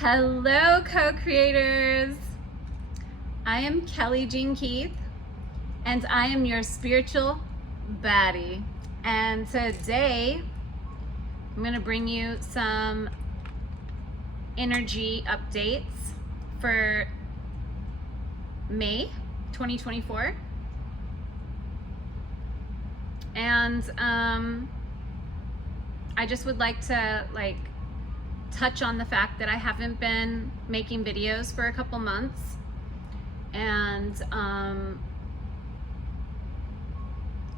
Hello, co-creators. I am Kelly Jean Keith, and I am your spiritual baddie. And today, I'm going to bring you some energy updates for May 2024. And I just would like to touch on the fact that I haven't been making videos for a couple months, and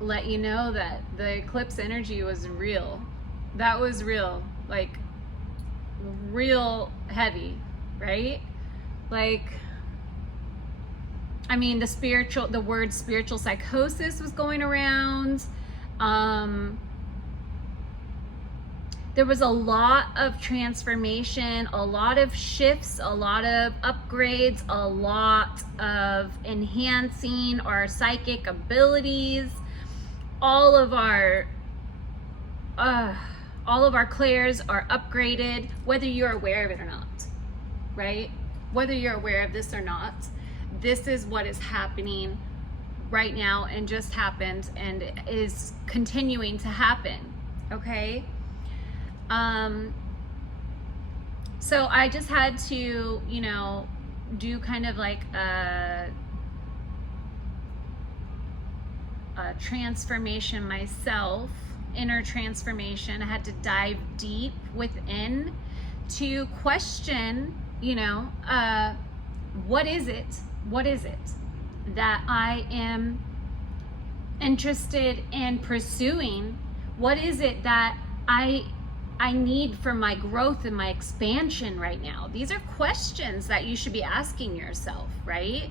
let you know that the eclipse energy was real. That was real, like real heavy, right? I mean, the word spiritual psychosis was going around. There was a lot of transformation, a lot of shifts, a lot of upgrades, a lot of enhancing our psychic abilities. All of our clairs are upgraded, whether you're aware of it or not, right? Whether you're aware of this or not, this is what is happening right now and just happened and is continuing to happen, okay? So I just had to, do kind of like a transformation myself, inner transformation. I had to dive deep within to question, what is it that I am interested in pursuing? What is it that I need for my growth and my expansion right now? These are questions that you should be asking yourself, right?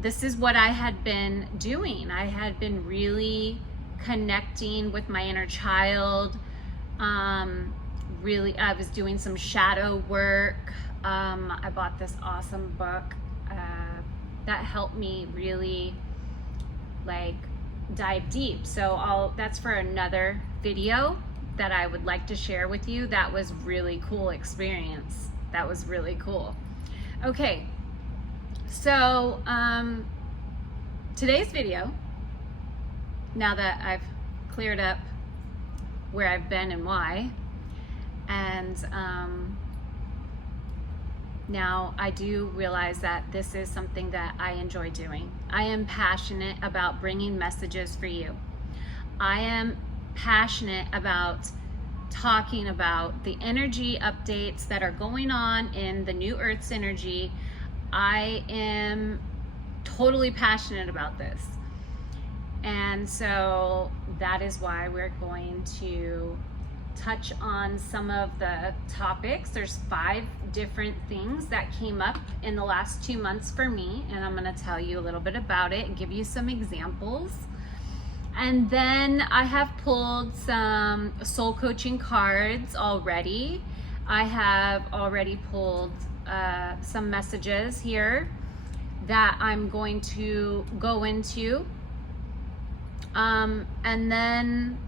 This is what I had been doing. I had been really connecting with my inner child. I was doing some shadow work. I bought this awesome book that helped me really dive deep. So that's for another video that I would like to share with you. That was really cool experience. That was really cool. Okay, so today's video, now that I've cleared up where I've been and why, and now I do realize that this is something that I enjoy doing. I am passionate about bringing messages for you. I am passionate about talking about the energy updates that are going on in the new Earth's energy. I am totally passionate about this. And so that is why we're going to touch on some of the topics. There's 5 different things that came up in the last 2 months for me, and I'm going to tell you a little bit about it and give you some examples. And then I have pulled some soul coaching cards already. I have already pulled some messages here that I'm going to go into. And then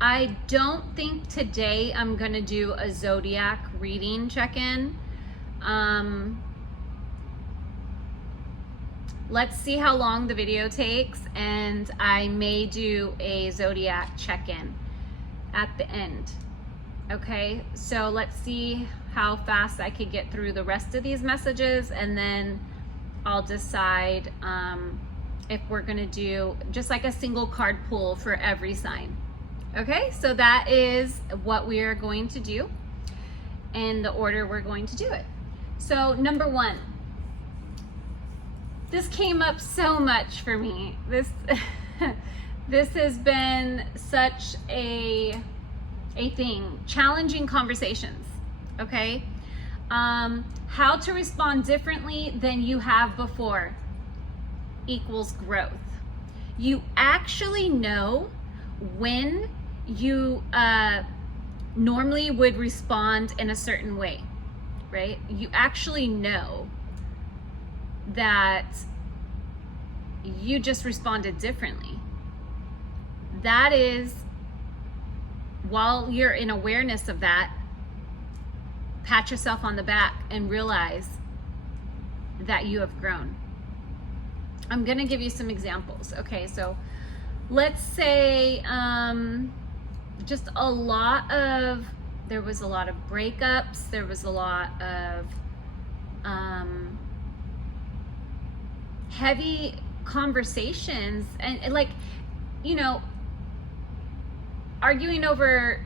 I don't think today I'm going to do a zodiac reading check-in. Let's see how long the video takes, and I may do a zodiac check-in at the end. Okay, so let's see how fast I could get through the rest of these messages, and then I'll decide if we're gonna do just like a single card pull for every sign. Okay, so that is what we are going to do in the order we're going to do it. So number 1, this came up so much for me. This has been such a thing. Challenging conversations, okay? How to respond differently than you have before equals growth. You actually know when you normally would respond in a certain way, right? You actually know that you just responded differently. That is while you're in awareness of that, pat yourself on the back and realize that you have grown. I'm gonna give you some examples. Okay, so let's say there was a lot of breakups, there was a lot of heavy conversations, and like, you know, arguing over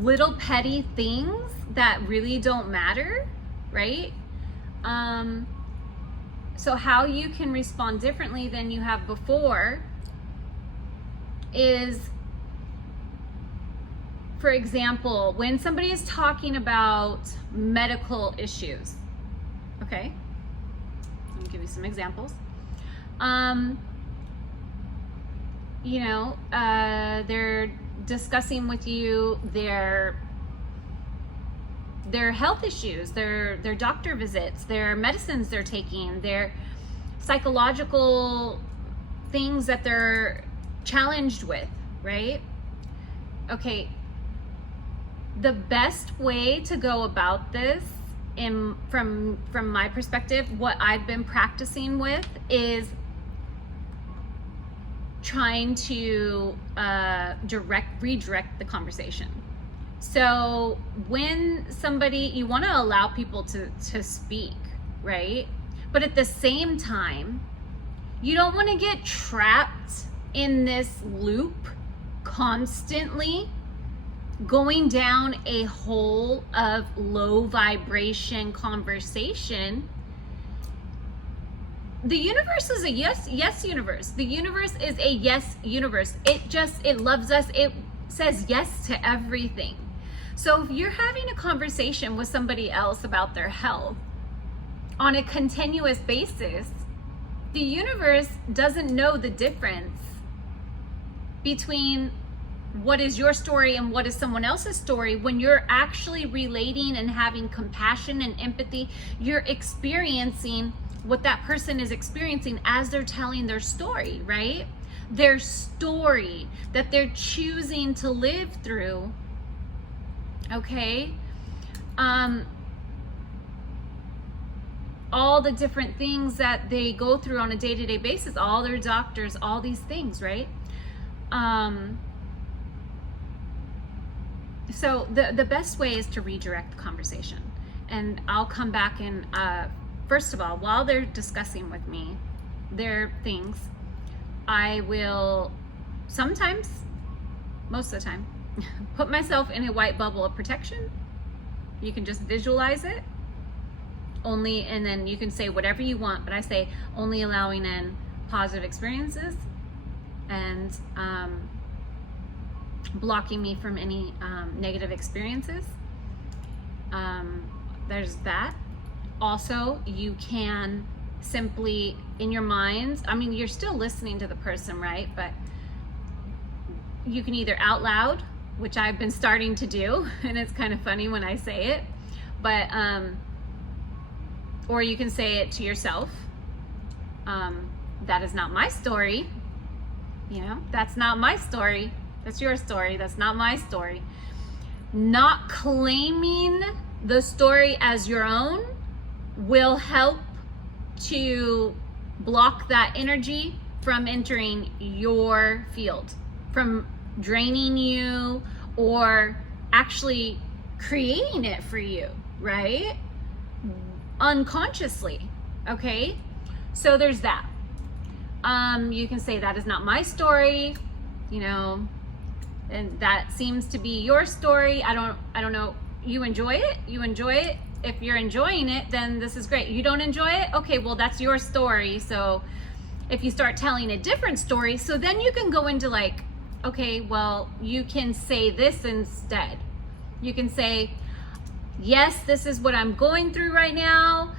little petty things that really don't matter, right? So how you can respond differently than you have before is, for example, when somebody is talking about medical issues, okay? Let me give you some examples. You know, they're discussing with you their health issues, their doctor visits, their medicines they're taking, their psychological things that they're challenged with, right? Okay, the best way to go about this, from my perspective, what I've been practicing with, is trying to redirect the conversation. So when you want to allow people to speak, right? But at the same time, you don't want to get trapped in this loop constantly going down a hole of low vibration conversation. The universe is a yes universe. The universe is a yes universe. It loves us. It says yes to everything. So if you're having a conversation with somebody else about their health on a continuous basis, the universe doesn't know the difference between what is your story and what is someone else's story. When you're actually relating and having compassion and empathy, you're experiencing what that person is experiencing as they're telling their story, right? Their story that they're choosing to live through. Okay? All the different things that they go through on a day-to-day basis, all their doctors, all these things, right? So the best way is to redirect the conversation. And I'll come back and, first of all, while they're discussing with me their things, I will sometimes, most of the time, put myself in a white bubble of protection. You can just visualize it. And then you can say whatever you want, but I say only allowing in positive experiences and blocking me from any negative experiences. There's that. Also, you can simply, in your mind, I mean, you're still listening to the person, right? But you can either out loud, which I've been starting to do, and it's kind of funny when I say it, but or you can say it to yourself. That is not my story. You know, that's not my story. That's your story. That's not my story. Not claiming the story as your own will help to block that energy from entering your field, from draining you or actually creating it for you, right? Unconsciously, okay? So there's that. You can say that is not my story, you know, and that seems to be your story. I don't know. You enjoy it? You enjoy it? If you're enjoying it, then this is great. You don't enjoy it? Okay, well, that's your story. So if you start telling a different story, so then you can go into like, okay, well, you can say this instead. You can say, yes, this is what I'm going through right now.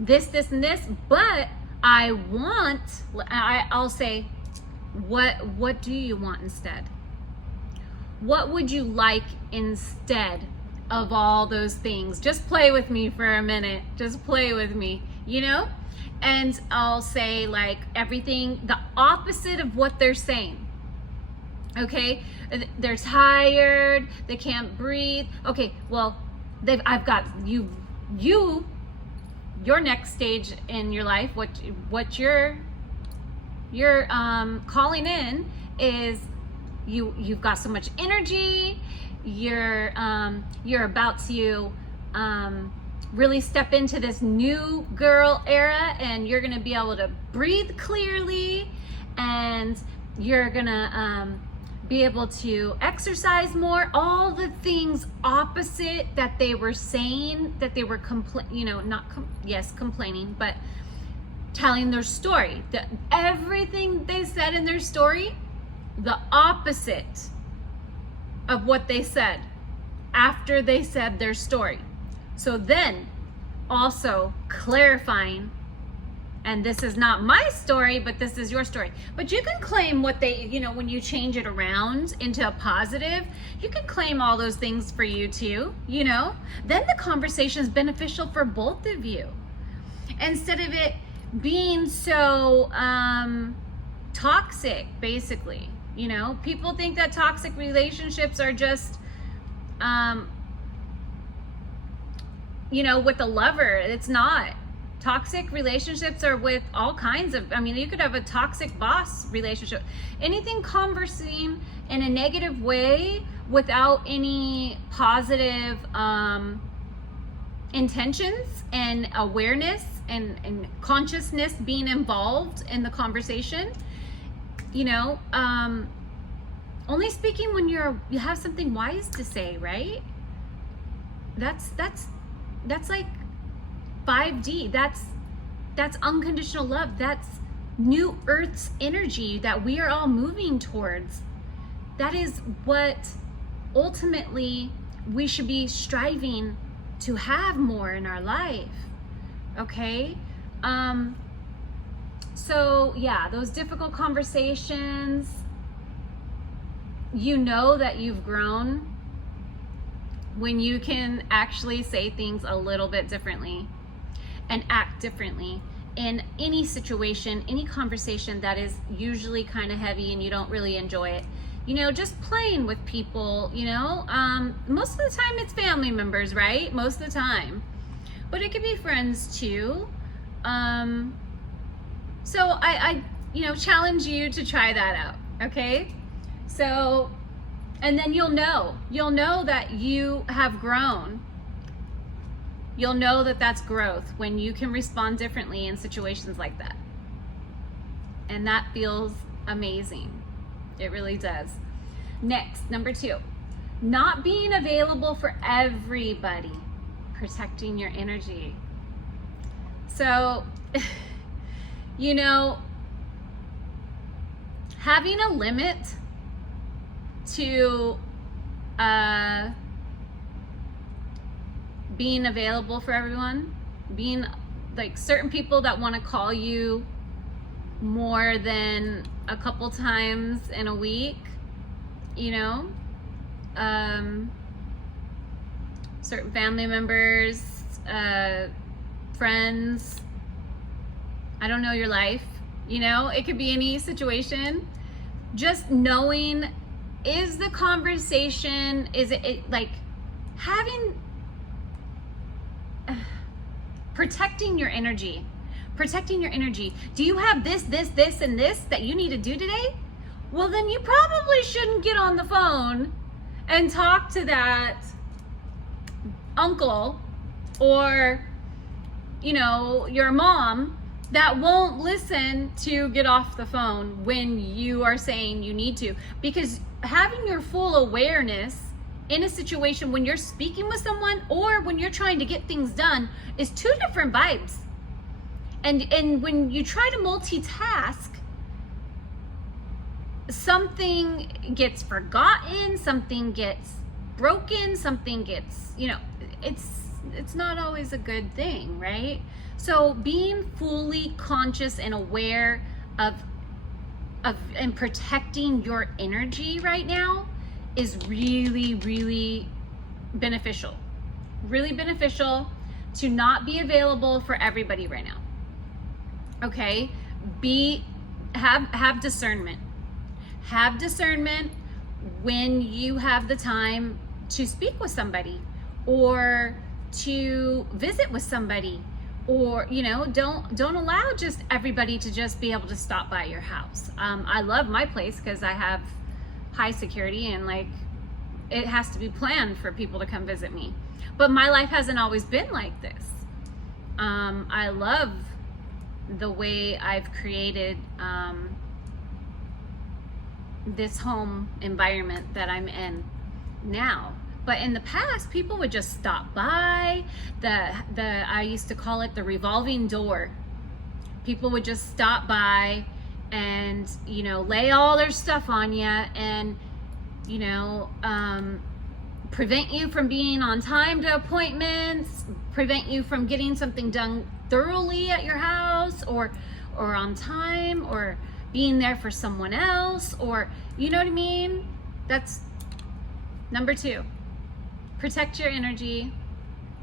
This, and this, but I'll say, what do you want instead? What would you like instead of all those things? Just play with me for a minute. Just play with me, you know? And I'll say like everything, the opposite of what they're saying. Okay, they're tired, they can't breathe. Okay, well, I've got your next stage in your life, what you're calling in is you've got so much energy. You're about to really step into this new girl era, and you're gonna be able to breathe clearly, and you're gonna be able to exercise more. All the things opposite that they were saying, that they were complaining, but telling their story. Everything they said in their story, the opposite of what they said after they said their story. So then also clarifying, and this is not my story, but this is your story. But you can claim what they, when you change it around into a positive, you can claim all those things for you too, Then the conversation is beneficial for both of you. Instead of it being so toxic, basically. People think that toxic relationships are just, with a lover. It's not. Toxic relationships are with all kinds of, you could have a toxic boss relationship. Anything conversing in a negative way without any positive intentions and awareness and consciousness being involved in the conversation, only speaking when you have something wise to say, right? That's like 5D. That's unconditional love. That's new Earth's energy that we are all moving towards. That is what ultimately we should be striving to have more in our life. Okay? So yeah, those difficult conversations, that you've grown when you can actually say things a little bit differently and act differently in any situation, any conversation that is usually kind of heavy and you don't really enjoy it. Just playing with people, most of the time it's family members, right? Most of the time. But it could be friends too. So I challenge you to try that out, okay? So, and then you'll know that you have grown. You'll know that that's growth when you can respond differently in situations like that. And that feels amazing. It really does. Next, number 2, not being available for everybody, protecting your energy. So, having a limit to being available for everyone, being like certain people that want to call you more than a couple times in a week, certain family members, friends, I don't know your life, it could be any situation. Just knowing, is the conversation, is it like having, protecting your energy. Do you have this, and this that you need to do today? Well, then you probably shouldn't get on the phone and talk to that uncle or, your mom that won't listen to get off the phone when you are saying you need to. Because having your full awareness in a situation when you're speaking with someone or when you're trying to get things done is 2 different vibes. And when you try to multitask, something gets forgotten, something gets broken, something gets, it's not always a good thing, right? So being fully conscious and aware of and protecting your energy right now is really, really beneficial. Really beneficial to not be available for everybody right now. Okay? Have discernment. Have discernment when you have the time to speak with somebody or to visit with somebody, or don't allow just everybody to just be able to stop by your house. I love my place because I have high security and like it has to be planned for people to come visit me, but my life hasn't always been like this. I love the way I've created this home environment that I'm in now. But in the past, people would just stop by. I used to call it the revolving door. People would just stop by and lay all their stuff on you and prevent you from being on time to appointments, prevent you from getting something done thoroughly at your house or on time, or being there for someone else, or you know what I mean? That's number 2. Protect your energy,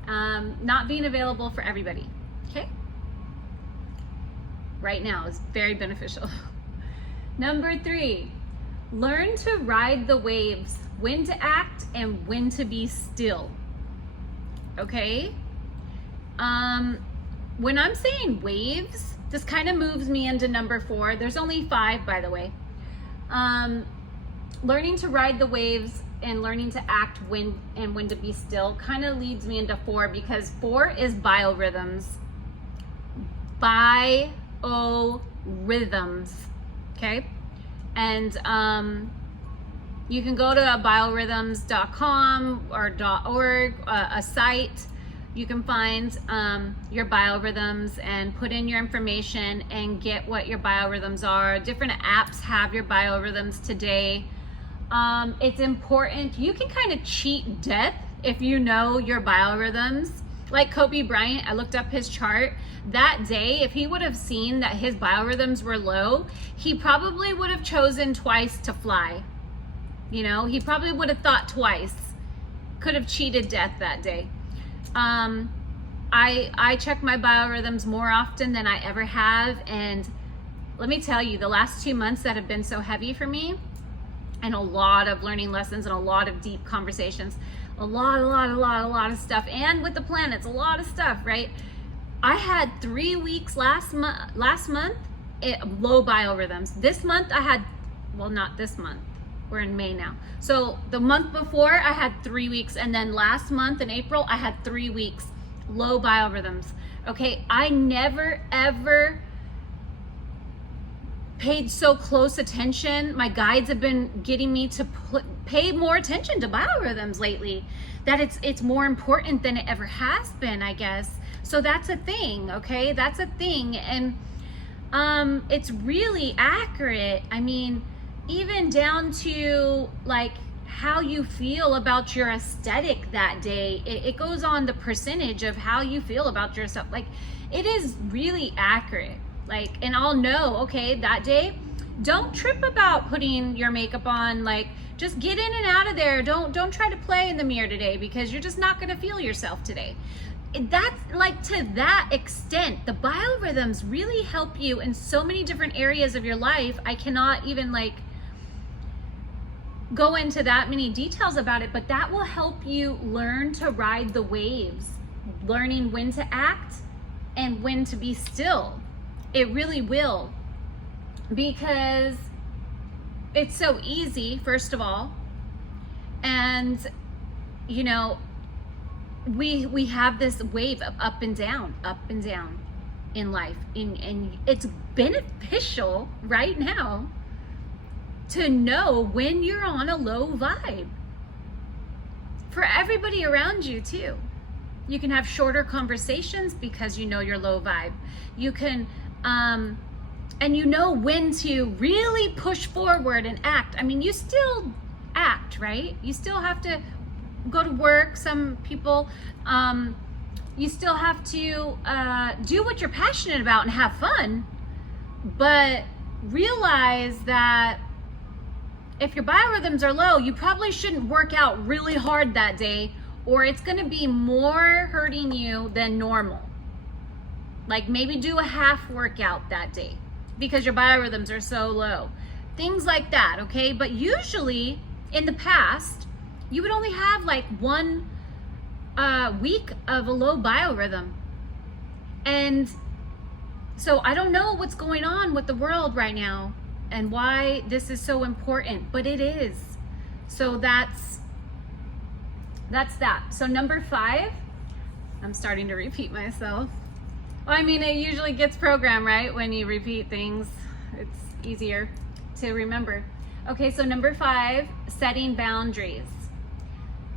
not being available for everybody, okay? Right now is very beneficial. Number 3, learn to ride the waves, when to act and when to be still, okay? When I'm saying waves, this kind of moves me into number 4. There's only 5, by the way. Learning to ride the waves and learning to act when to be still kind of leads me into 4, because 4 is biorhythms. Biorhythms, okay? And you can go to biorhythms.com or .org, a site. You can find your biorhythms and put in your information and get what your biorhythms are. Different apps have your biorhythms today. It's important. You can kind of cheat death if you know your biorhythms. Like Kobe Bryant, I looked up his chart. That day, if he would have seen that his biorhythms were low, he probably would have chosen twice to fly. He probably would have thought twice. Could have cheated death that day. I check my biorhythms more often than I ever have, and let me tell you, the last 2 months that have been so heavy for me, and a lot of learning lessons and a lot of deep conversations, a lot of stuff, and with the planets, a lot of stuff, right? I had 3 weeks last month, low biorhythms. This month I had, well, not this month, we're in May now. So the month before I had 3 weeks, and then last month in April I had 3 weeks low biorhythms. Okay, I never ever paid so close attention. My guides have been getting me to pay more attention to biorhythms lately, that it's more important than it ever has been, I guess. So that's a thing, okay? That's a thing. And it's really accurate. I mean, even down to like how you feel about your aesthetic that day. It goes on the percentage of how you feel about yourself. Like, it is really accurate. Like, and I'll know, okay, that day, don't trip about putting your makeup on. Like, just get in and out of there. Don't try to play in the mirror today, because you're just not gonna feel yourself today. That's like, to that extent, the biorhythms really help you in so many different areas of your life. I cannot even like go into that many details about it, but that will help you learn to ride the waves, learning when to act and when to be still. It really will, because it's so easy, first of all, and we have this wave of up and down in life, and it's beneficial right now to know when you're on a low vibe, for everybody around you too. You can have shorter conversations because you know your low vibe. You can and you know when to really push forward and act. I mean, you still act, right? You still have to go to work. Some people, you still have to do what you're passionate about and have fun, but realize that if your biorhythms are low, you probably shouldn't work out really hard that day, or it's going to be more hurting you than normal. Like, maybe do a half workout that day because your biorhythms are so low. things like that, okay? But usually in the past, you would only have like 1 week of a low biorhythm. And so I don't know what's going on with the world right now and why this is so important, but it is. So that's that. So number 5, I'm starting to repeat myself. Well, I mean, it usually gets programmed, right? When you repeat things, it's easier to remember. Okay, so number 5, setting boundaries.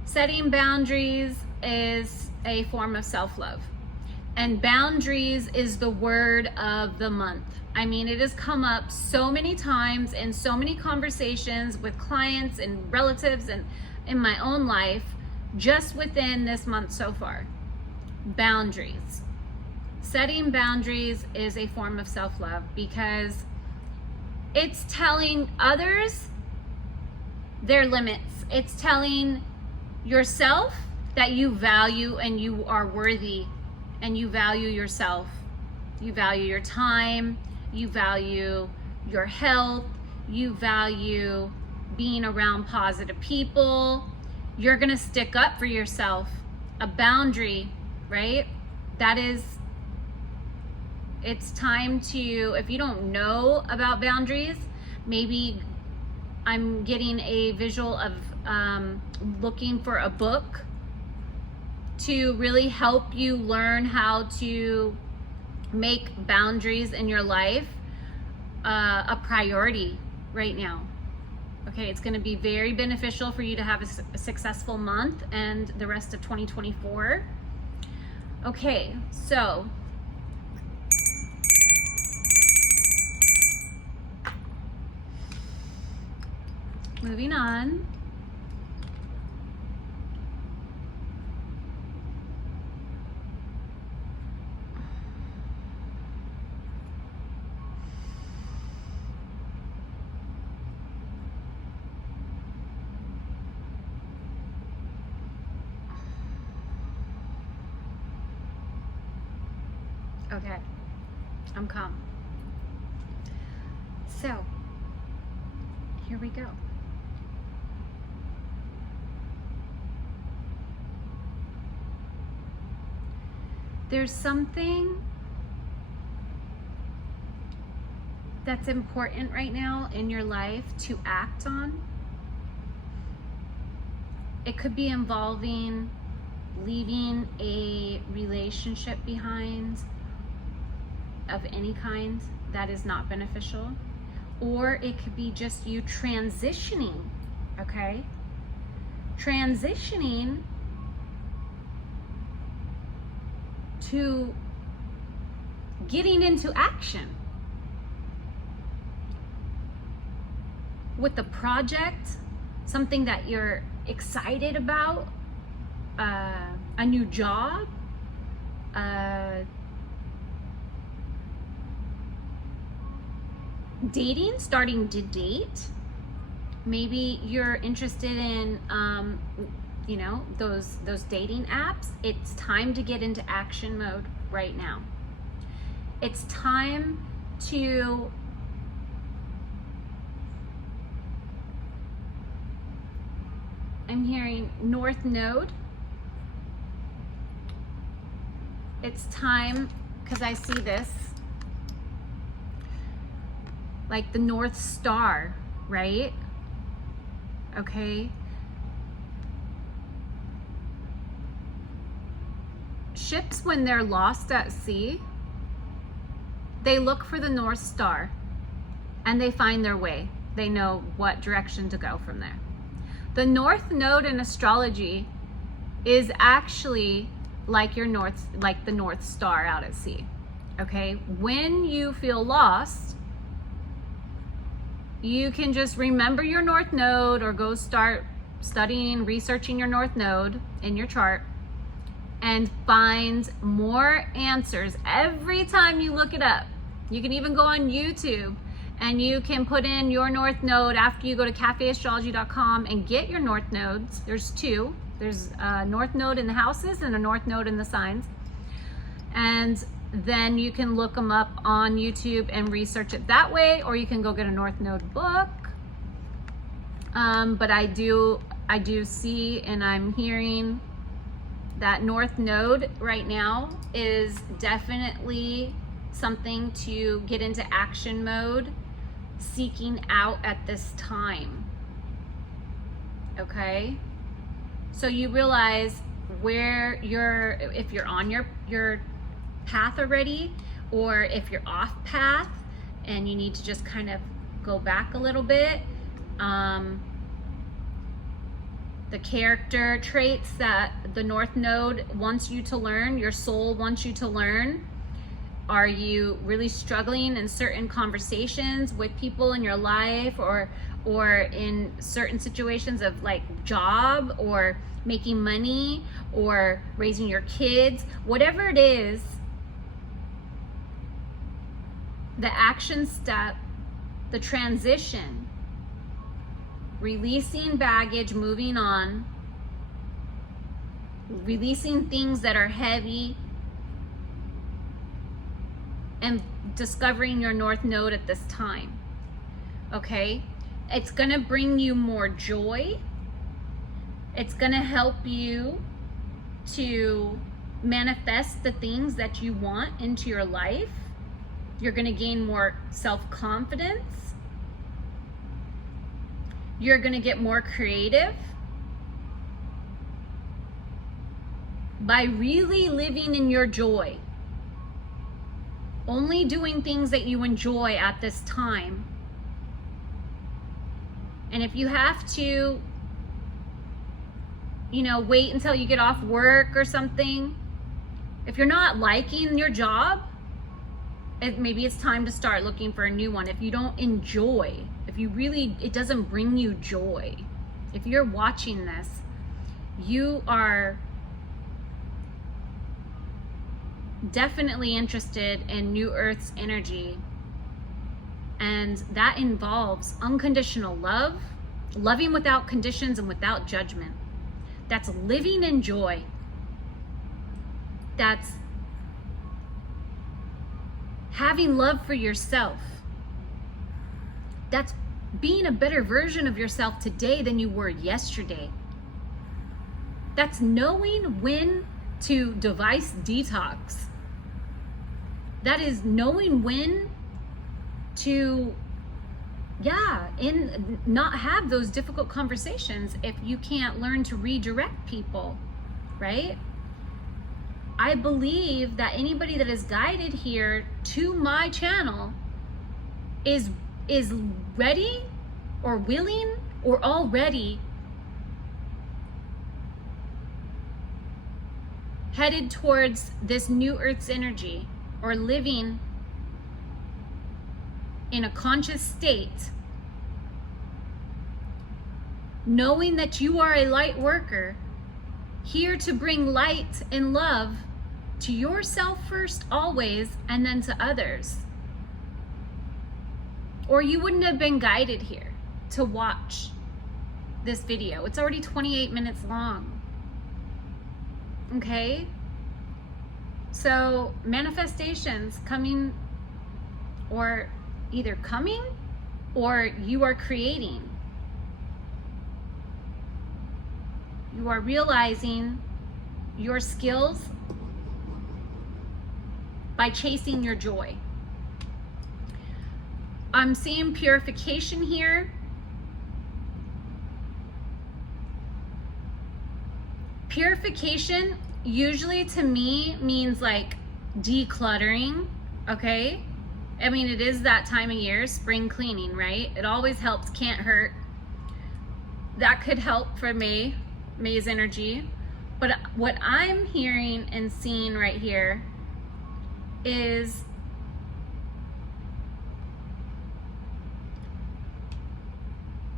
Setting boundaries is a form of self-love. And boundaries is the word of the month. I mean, it has come up so many times in so many conversations with clients and relatives and in my own life, just within this month so far. Boundaries. Setting boundaries is a form of self-love because it's telling others their limits. It's telling yourself that you value and you are worthy and you value yourself. You value your time, you value your health, you value being around positive people. You're gonna stick up for yourself. A boundary, right? That is, it's time to, if you don't know about boundaries, maybe I'm getting a visual of looking for a book to really help you learn how to make boundaries in your life a priority right now. Okay, it's going to be very beneficial for you to have a successful month and the rest of 2024. Okay, so moving on. Okay, I'm calm. So, here we go. There's something that's important right now in your life to act on. It could be involving leaving a relationship behind of any kind that is not beneficial, or it could be just you transitioning, okay? Transitioning to getting into action with the project, something that you're excited about, a new job, dating, starting to date. Maybe you're interested in you know, those dating apps. It's time to get into action mode right now. It's time to I'm hearing North Node. It's time, because I see this like the North Star, right? Okay. Ships, when they're lost at sea, they look for the North Star and they find their way. They know what direction to go from there. The North Node in astrology is actually like the North Star out at sea. Okay? When you feel lost, you can just remember your North Node or go start studying, researching your North Node in your chart and find more answers every time you look it up. You can even go on YouTube and you can put in your North Node after you go to cafeastrology.com and get your North Nodes. There's two. There's a North Node in the houses and a North Node in the signs. And then you can look them up on YouTube and research it that way, or you can go get a North Node book. But I do see, and I'm hearing that North Node right now is definitely something to get into action mode, seeking out at this time. Okay? So you realize where if you're on your path already, or if you're off path and you need to just kind of go back a little bit. The character traits that the North Node wants you to learn, your soul wants you to learn. Are you really struggling in certain conversations with people in your life, or in certain situations of like job, or making money, or raising your kids? Whatever it is, the action step, the transition, releasing baggage, moving on, releasing things that are heavy, and discovering your North Node at this time. Okay? It's gonna bring you more joy. It's gonna help you to manifest the things that you want into your life. You're gonna gain more self-confidence. You're gonna get more creative by really living in your joy. Only doing things that you enjoy at this time. And if you have to, wait until you get off work or something, if you're not liking your job, maybe it's time to start looking for a new one. If you don't enjoy, it doesn't bring you joy, if you're watching this, you are definitely interested in New Earth's energy. And that involves unconditional love, loving without conditions and without judgment. That's living in joy. That's having love for yourself. That's being a better version of yourself today than you were yesterday. That's knowing when to device detox. That is knowing when to not have those difficult conversations if you can't learn to redirect people, right? I believe that anybody that is guided here to my channel is ready or willing or already headed towards this New Earth's energy, or living in a conscious state, knowing that you are a light worker, here to bring light and love to yourself first, always, and then to others. Or you wouldn't have been guided here to watch this video. It's already 28 minutes long. Okay? So manifestations coming, or either coming, or you are creating. You are realizing your skills by chasing your joy. I'm seeing purification here. Purification usually to me means like decluttering, okay? I mean, it is that time of year, spring cleaning, right? It always helps, can't hurt. That could help for May's energy. But what I'm hearing and seeing right here is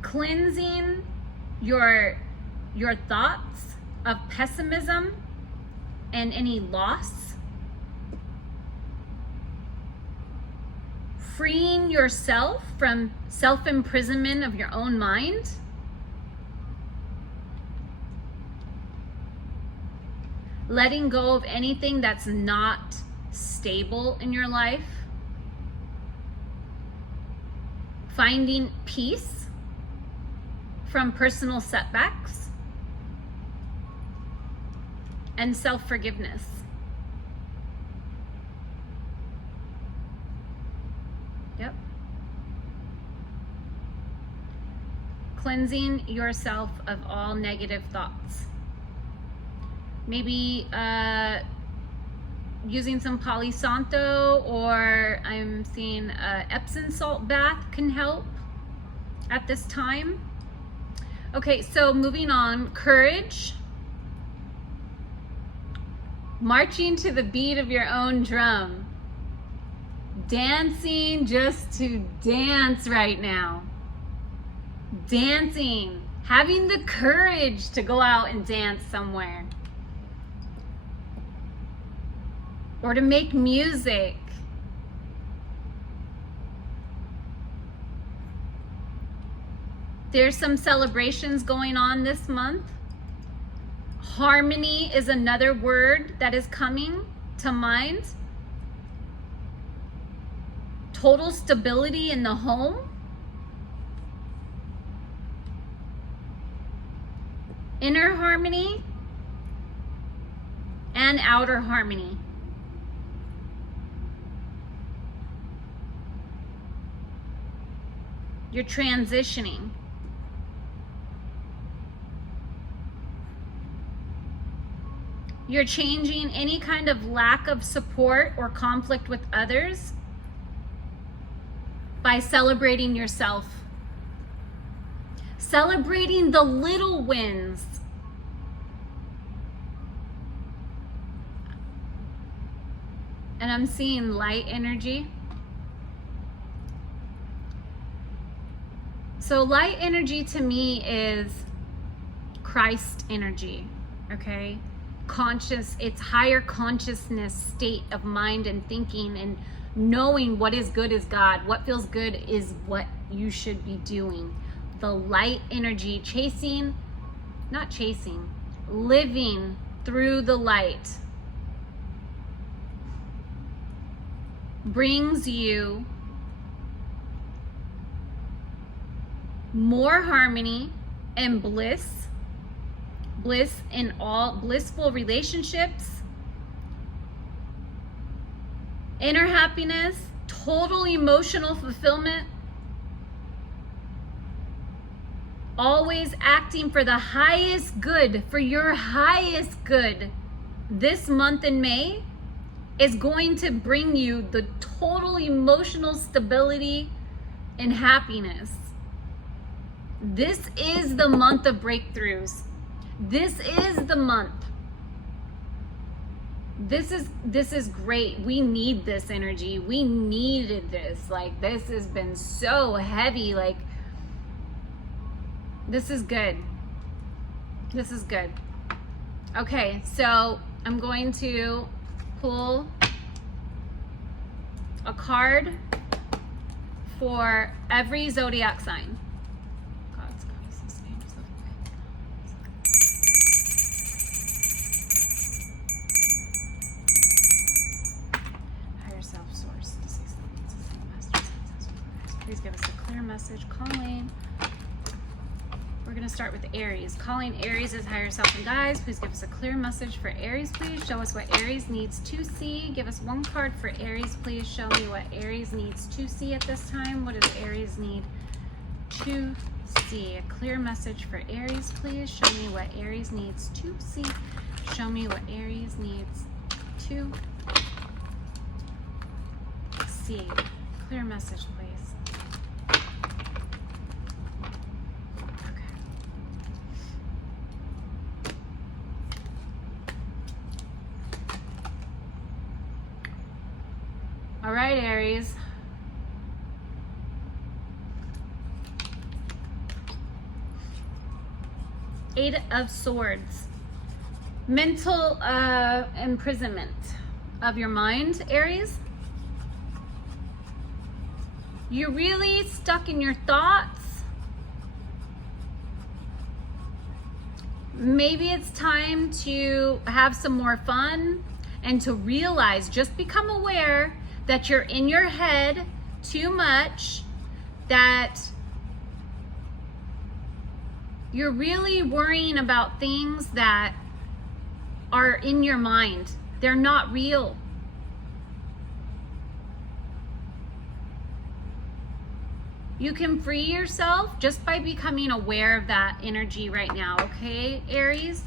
cleansing your thoughts of pessimism and any loss, freeing yourself from self-imprisonment of your own mind, letting go of anything that's not stable in your life, finding peace from personal setbacks, and self-forgiveness. Yep. Cleansing yourself of all negative thoughts. Maybe using some Palo Santo, or I'm seeing Epsom salt bath can help at this time. Okay, so moving on, courage. Marching to the beat of your own drum. Dancing just to dance right now. Dancing. Having the courage to go out and dance somewhere. Or to make music. There's some celebrations going on this month. Harmony is another word that is coming to mind. Total stability in the home. Inner harmony and outer harmony. You're transitioning. You're changing any kind of lack of support or conflict with others by celebrating yourself. Celebrating the little wins. And I'm seeing light energy. So light energy to me is Christ energy, okay? Conscious, it's higher consciousness state of mind and thinking, and knowing what is good is God. What feels good is what you should be doing. The light energy, living through the light brings you more harmony and bliss in all blissful relationships, inner happiness, total emotional fulfillment, always acting for the highest good, for your highest good. This month in May is going to bring you the total emotional stability and happiness. This is the month of breakthroughs. This is the month. This is great. We need this energy. We needed this. Like, this has been so heavy. Like, this is good. This is good. Okay, so I'm going to pull a card for every zodiac sign. God's goddesses, angels of light. Higher self source. Please give us a clear message. Calling. We're going to start with Aries. Calling Aries as higher self and guides. Please give us a clear message for Aries, please. Show us what Aries needs to see. Give us one card for Aries, please. Show me what Aries needs to see at this time. What does Aries need to see? A clear message for Aries, please. Show me what Aries needs to see. Show me what Aries needs to see. Clear message, please. All right, Aries. Eight of Swords. Mental imprisonment of your mind, Aries. You're really stuck in your thoughts. Maybe it's time to have some more fun. and to realize, just become aware that you're in your head too much, that you're really worrying about things that are in your mind. They're not real. You can free yourself just by becoming aware of that energy right now, okay, Aries?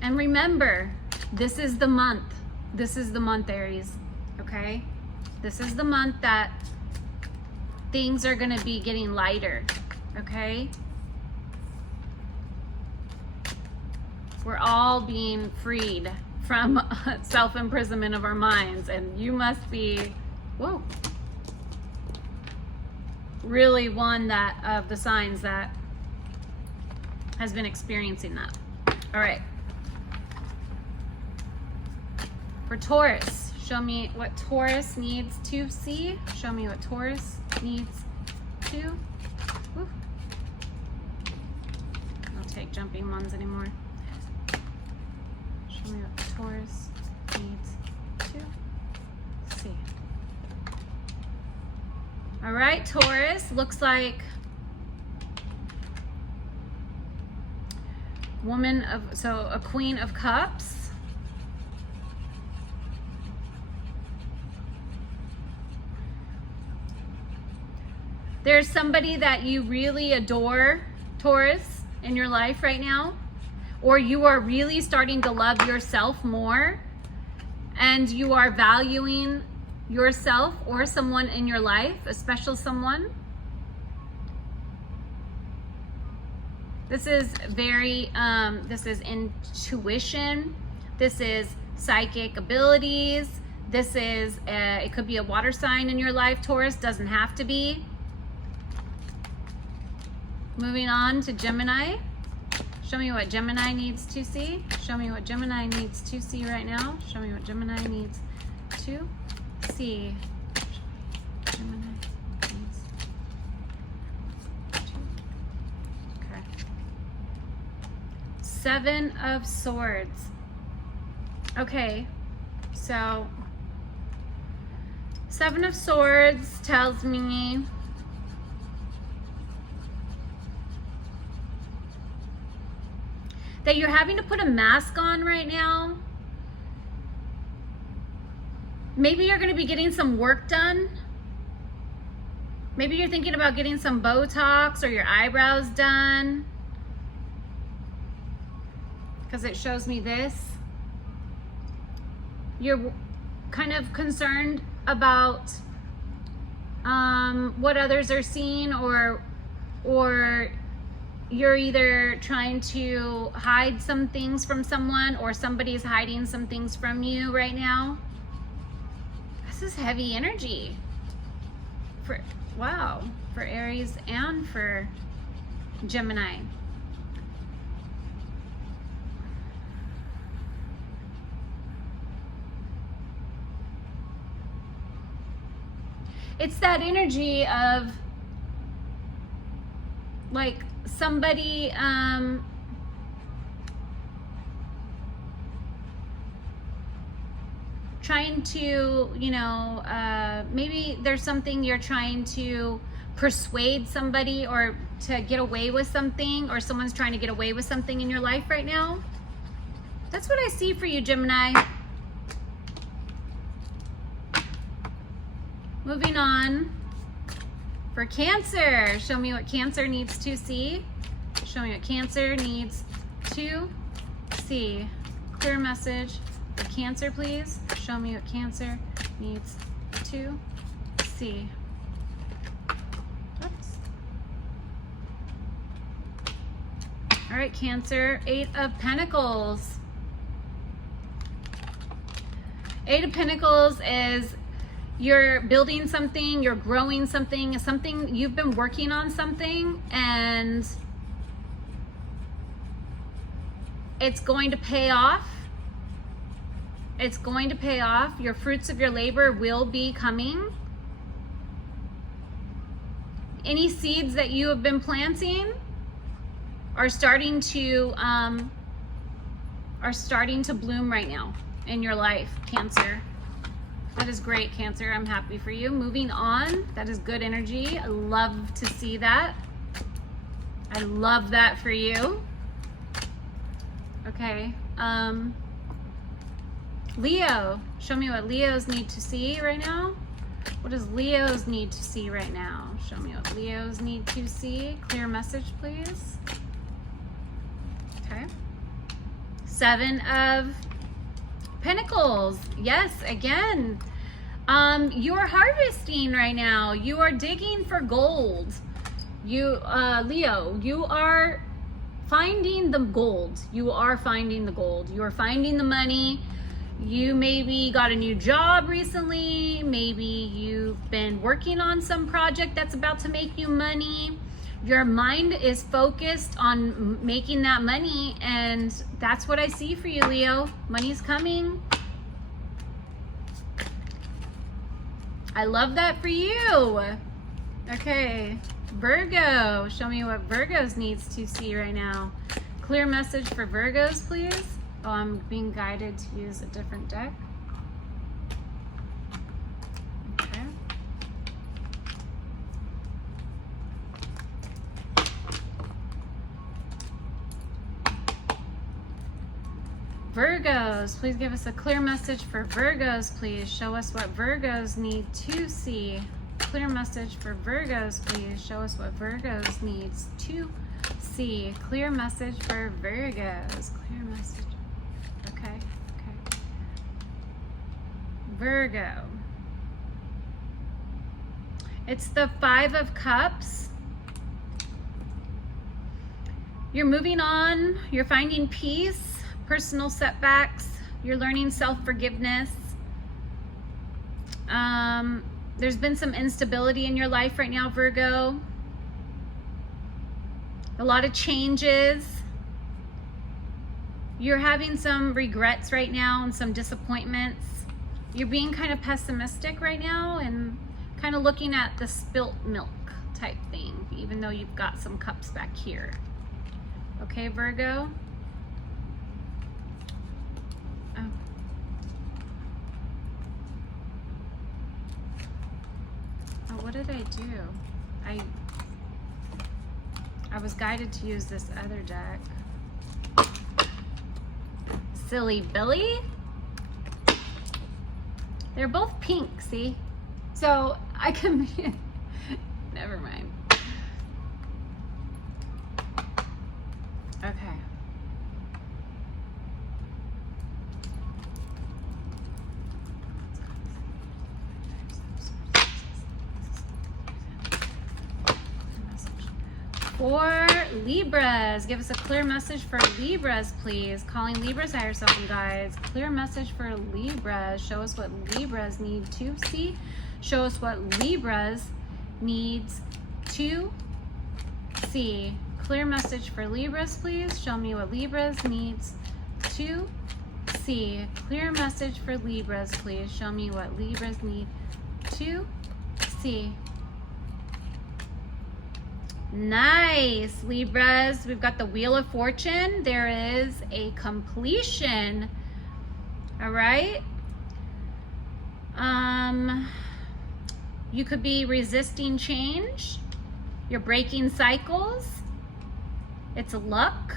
And remember, this is the month. This is the month, Aries, okay? This is the month that things are gonna be getting lighter, okay? We're all being freed from self-imprisonment of our minds, and you must be, whoa, really one that of the signs that has been experiencing that. All right. For Taurus, show me what Taurus needs to see. Show me what Taurus needs to. Woo. I don't take jumping ones anymore. Show me what Taurus needs to see. All right, Taurus, looks like a Queen of Cups. There's somebody that you really adore, Taurus, in your life right now, or you are really starting to love yourself more, and you are valuing yourself or someone in your life, a special someone. This is very, this is intuition. This is psychic abilities. This is, it could be a water sign in your life, Taurus, doesn't have to be. Moving on to Gemini. Show me what Gemini needs to see. Show me what Gemini needs to see right now. Show me what Gemini needs to see. Gemini needs to. Okay. Seven of Swords. Okay, so Seven of Swords tells me that you're having to put a mask on right now. Maybe you're going to be getting some work done. Maybe you're thinking about getting some Botox or your eyebrows done, because it shows me this. You're kind of concerned about what others are seeing, or you're either trying to hide some things from someone, or somebody's hiding some things from you right now. This is heavy energy for, wow, for Aries and for Gemini. It's that energy of like somebody trying to, you know, maybe there's something you're trying to persuade somebody or to get away with something, or someone's trying to get away with something in your life right now. That's what I see for you, Gemini. Moving on. For Cancer, show me what Cancer needs to see. Show me what Cancer needs to see. Clear message for Cancer, please. Show me what Cancer needs to see. Oops. All right, Cancer, Eight of Pentacles. Eight of Pentacles is you're building something, you're growing something, something you've been working on something, and it's going to pay off. It's going to pay off. Your fruits of your labor will be coming. Any seeds that you have been planting, are starting to bloom right now in your life, Cancer. That is great, Cancer. I'm happy for you. Moving on. That is good energy. I love to see that. I love that for you. Okay. Leo. Show me what Leos need to see right now. What does Leos need to see right now? Show me what Leos need to see. Clear message, please. Okay. 7 of Pentacles. Yes, again. You are harvesting right now. You are digging for gold. You, Leo, you are finding the gold. You are finding the gold. You are finding the money. You maybe got a new job recently. Maybe you've been working on some project that's about to make you money. Your mind is focused on making that money, and that's what I see for you, Leo. Money's coming. I love that for you. Okay, Virgo. Show me what Virgos needs to see right now. Clear message for Virgos, please. Oh, I'm being guided to use a different deck. Okay. Virgos, please give us a clear message for Virgos, please. Show us what Virgos need to see. Clear message for Virgos, please. Show us what Virgos needs to see. Clear message for Virgos. Clear message. Okay, okay. Virgo. It's the 5 of Cups. You're moving on. You're finding peace. Personal setbacks. You're learning self-forgiveness. There's been some instability in your life right now, Virgo. A lot of changes. You're having some regrets right now and some disappointments. You're being kind of pessimistic right now and kind of looking at the spilt milk type thing, even though you've got some cups back here. Okay, Virgo? Oh. Oh, what did I do? I was guided to use this other deck. Silly Billy. They're both pink, see? So I can, never mind. Okay. For Libras, give us a clear message for Libras, please. Calling Libras higher self and guides. Clear message for Libras. Show us what Libras need to see. Show us what Libras needs to see. Clear message for Libras, please. Show me what Libras needs to see. Clear message for Libras, please. Show me what Libras need to see. Nice, Libras. We've got the Wheel of Fortune. There is a completion. All right. You could be resisting change. You're breaking cycles. It's luck.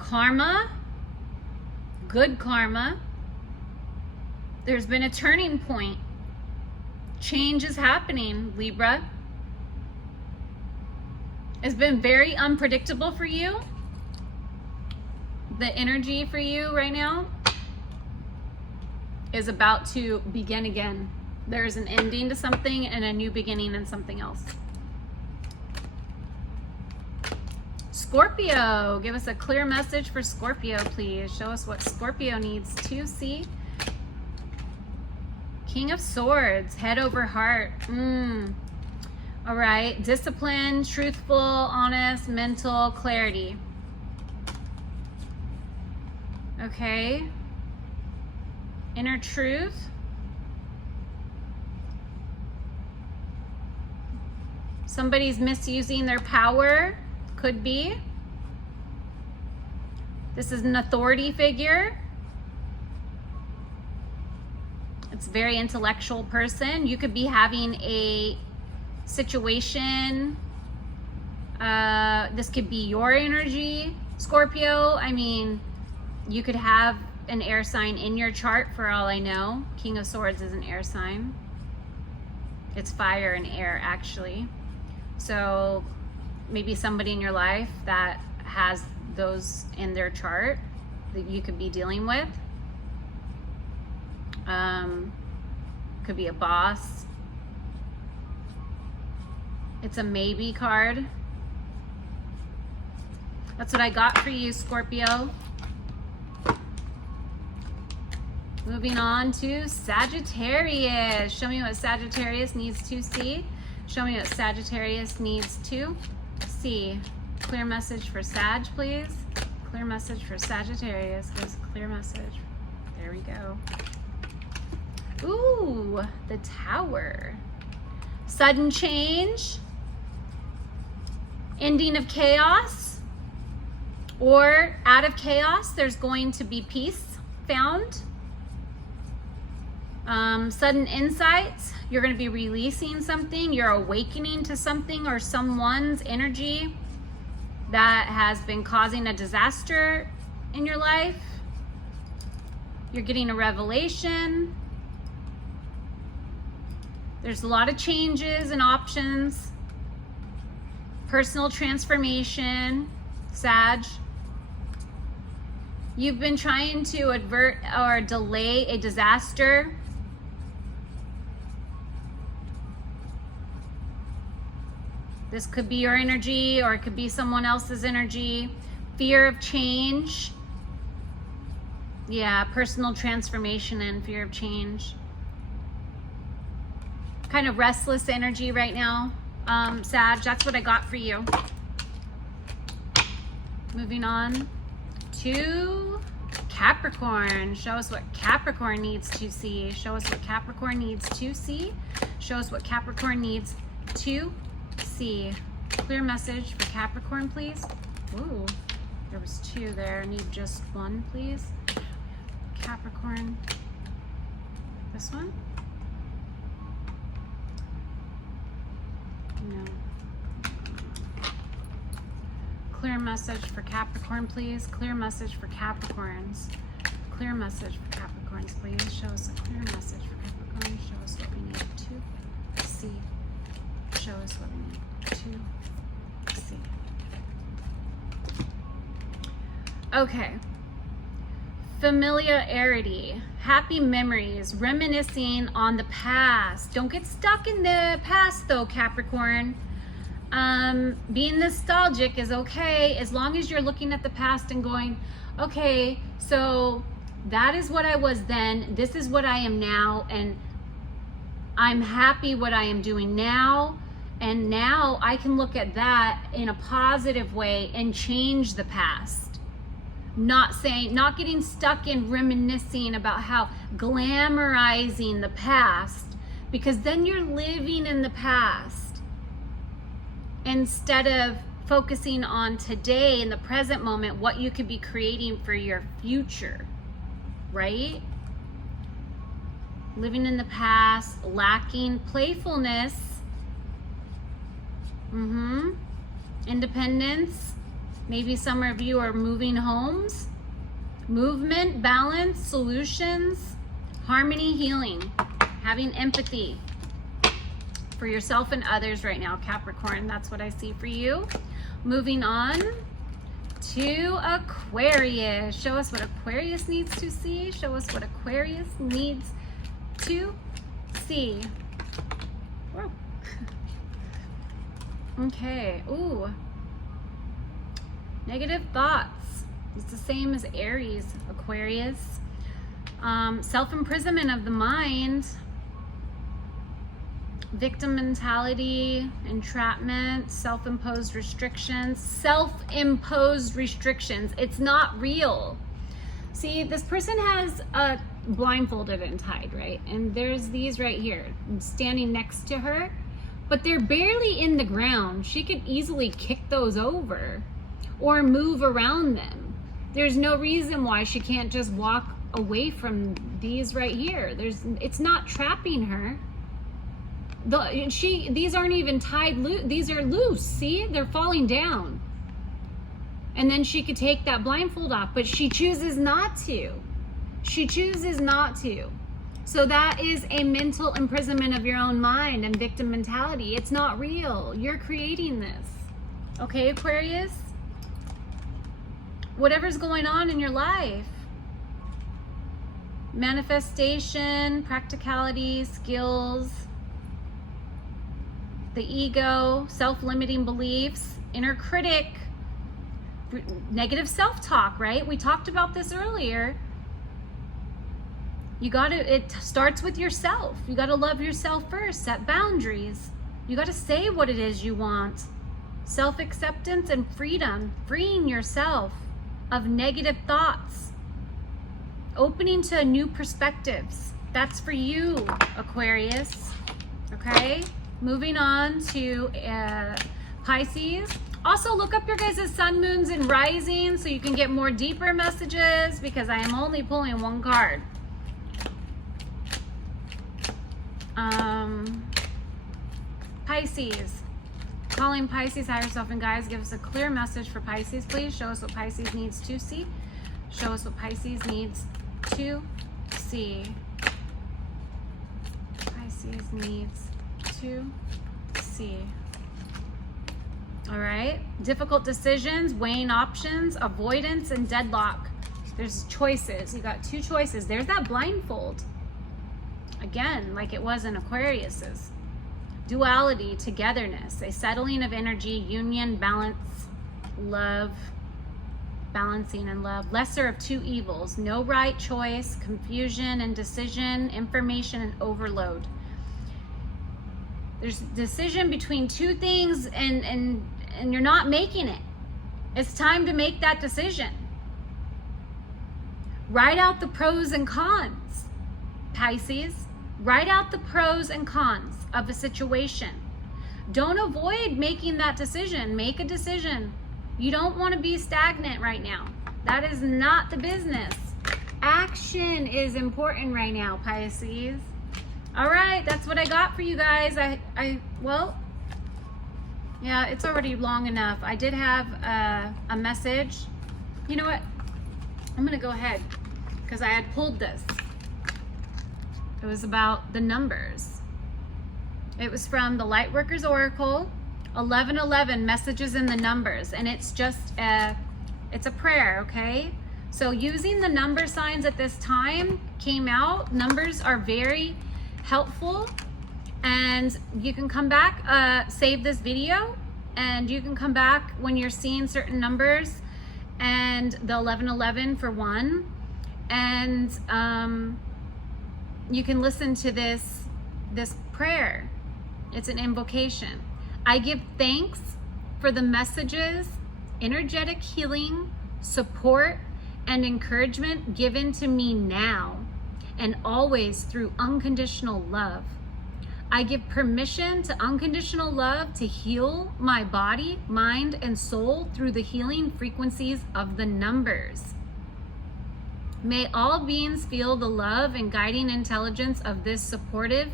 Karma. Good karma. There's been a turning point. Change is happening, Libra. It's been very unpredictable for you. The energy for you right now is about to begin again. There's an ending to something and a new beginning in something else. Scorpio, give us a clear message for Scorpio, please. Show us what Scorpio needs to see. King of Swords, head over heart. All right, discipline, truthful, honest, mental, clarity. Okay. Inner truth. Somebody's misusing their power. could be. This is an authority figure. It's a very intellectual person. You could be having a situation. This could be your energy, Scorpio. I mean, you could have an air sign in your chart for all I know. King of Swords is an air sign. It's fire and air, actually. So maybe somebody in your life that has those in their chart that you could be dealing with. Could be a boss. It's a maybe card. That's what I got for you, Scorpio. Moving on to Sagittarius. Show me what Sagittarius needs to see. Show me what Sagittarius needs to see. Clear message for Sag, please. Clear message for Sagittarius. Gives a clear message. There we go. Ooh, the Tower. Sudden change. Ending of chaos. Or out of chaos, there's going to be peace found. Sudden insights. You're going to be releasing something. You're awakening to something or someone's energy that has been causing a disaster in your life. You're getting a revelation. There's a lot of changes and options. Personal transformation, Sag. You've been trying to avert or delay a disaster. This could be your energy or it could be someone else's energy. Fear of change. Yeah, personal transformation and fear of change. Kind of restless energy right now, Sag. That's what I got for you. Moving on to Capricorn. Show us what Capricorn needs to see. Show us what Capricorn needs to see. Show us what Capricorn needs to see. Clear message for Capricorn, please. Ooh, there was two there. I need just one, please. Capricorn. This one? No. Clear message for Capricorn, please. Clear message for Capricorns. Clear message for Capricorns, please. Show us a clear message for Capricorn. Show us what we need to see. Show us what we need to see. Okay. Familiarity, happy memories, reminiscing on the past. Don't get stuck in the past though, Capricorn. Being nostalgic is okay as long as you're looking at the past and going, okay, so that is what I was then, this is what I am now, and I'm happy what I am doing now, and now I can look at that in a positive way and change the past. Not getting stuck in reminiscing about how glamorizing the past, because then you're living in the past instead of focusing on today in the present moment, what you could be creating for your future, right? Living in the past, lacking playfulness, independence. Maybe some of you are moving homes. Movement, balance, solutions, harmony, healing, having empathy for yourself and others right now, Capricorn. That's what I see for you. Moving on to Aquarius. Show us what Aquarius needs to see. Show us what Aquarius needs to see. Whoa. Okay. Ooh. Negative thoughts. It's the same as Aries, Aquarius. Self-imprisonment of the mind. Victim mentality, entrapment, self-imposed restrictions. Self-imposed restrictions. It's not real. See, this person has blindfolded and tied, right? And there's these right here standing next to her but they're barely in the ground. She could easily kick those over or move around them. There's no reason why she can't just walk away from these right here. It's not trapping her. These aren't even tied loose. These are loose. See, they're falling down. And then she could take that blindfold off, but she chooses not to. She chooses not to. So that is a mental imprisonment of your own mind and victim mentality. It's not real. You're creating this. Okay, Aquarius? Whatever's going on in your life, manifestation, practicality, skills, the ego, self-limiting beliefs, inner critic, negative self-talk, right? We talked about this earlier. It starts with yourself. You got to love yourself first, set boundaries. You got to say what it is you want. Self-acceptance and freedom, freeing yourself of negative thoughts, opening to new perspectives. That's for you, Aquarius. Okay, moving on to Pisces. Also, look up your guys' sun, moons, and rising so you can get more deeper messages, because I am only pulling one card. Pisces. Calling Pisces, higher self, and guides, give us a clear message for Pisces, please. Show us what Pisces needs to see. Show us what Pisces needs to see. Pisces needs to see. All right. Difficult decisions, weighing options, avoidance, and deadlock. There's choices. You got two choices. There's that blindfold. Again, like it was in Aquarius's. Duality, togetherness, a settling of energy, union, balance, love, balancing and love. Lesser of two evils, no right choice, confusion and decision, information and overload. There's decision between two things and you're not making it. It's time to make that decision. Write out the pros and cons, Pisces. Write out the pros and cons of a situation. Don't avoid making that decision. Make a decision. You don't want to be stagnant right now. That is not the business. Action is important right now, Pisces. All right, that's what I got for you guys. Well, yeah, it's already long enough. I did have a message. You know what? I'm going to go ahead because I had pulled this. It was about the numbers. It was from the Lightworkers Oracle, 1111, messages in the numbers. And it's just it's a prayer, okay? So using the number signs at this time came out. Numbers are very helpful. And you can come back, save this video, and you can come back when you're seeing certain numbers, and the 1111 for one. And you can listen to this prayer. It's an invocation. I give thanks for the messages, energetic healing, support, and encouragement given to me now and always through unconditional love. I give permission to unconditional love to heal my body, mind, and soul through the healing frequencies of the numbers. May all beings feel the love and guiding intelligence of this supportive,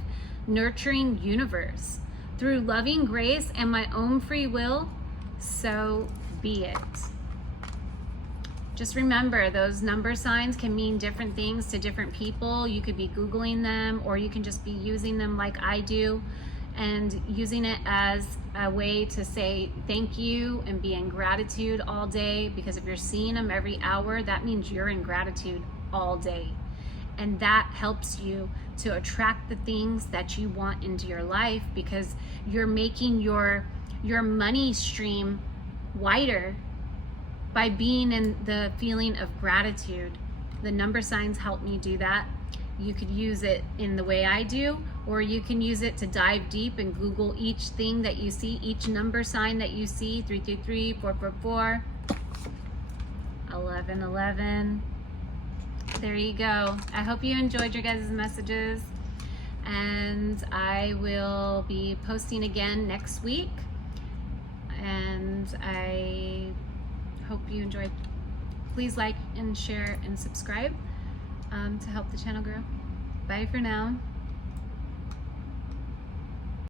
nurturing universe. Through loving grace and my own free will, so be it. Just remember, those number signs can mean different things to different people. You could be Googling them, or you can just be using them like I do, and using it as a way to say thank you and be in gratitude all day, because if you're seeing them every hour, that means you're in gratitude all day. And that helps you to attract the things that you want into your life, because you're making your money stream wider by being in the feeling of gratitude. The number signs help me do that. You could use it in the way I do, or you can use it to dive deep and Google each thing that you see, each number sign that you see, 333, 444, 1111. There you go. I hope you enjoyed your guys' messages. and I will be posting again next week, and I hope you enjoyed. Please like and share and subscribe to help the channel grow. Bye for now.